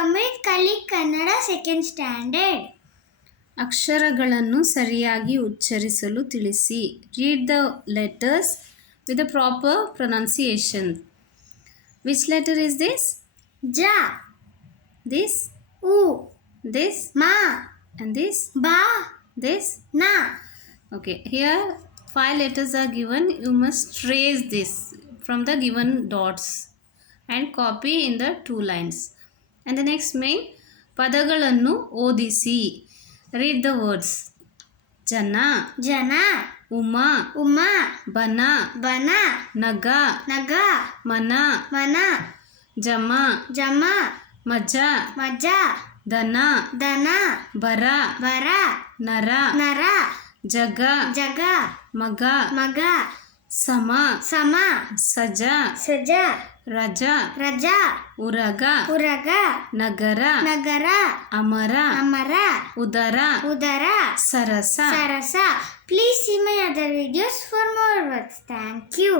Amit Kali Kannada second standard. ಅಕ್ಷರಗಳನ್ನು ಸರಿಯಾಗಿ ಉಚ್ಚರಿಸಲು ತಿಳಿಸಿ. Read the letters with the proper pronunciation. Which letter is this? Ja. This? U. This? Ma. And this? Ba. This? Na. Okay, here 5 letters are given. You must trace this from the given dots and copy in the 2 lines. And the next main, ಪದಗಳನ್ನು ಓದಿಸಿ. Read the words. ಜನ, Jana. Uma, Uma. ಬನ, Bana. ನಗ, Naga. ಮನ, Mana. ಜಮ, Jama. ಮಜ, Maja. ದನ, Dana. ಬರ, Bara. ನರ, Nara. ಜಗ, Jaga. ಮಗ, Maga. ಸಮ, Sama. ಸಜ, Saja. ರಜ, Raja. ಉರಗ, Uraga. ನಗರ, Nagara. ಅಮರ, Amara. ಉದರ, Udara. ಸರಸ. Sarasa. Please see my other videos for more words. Thank you.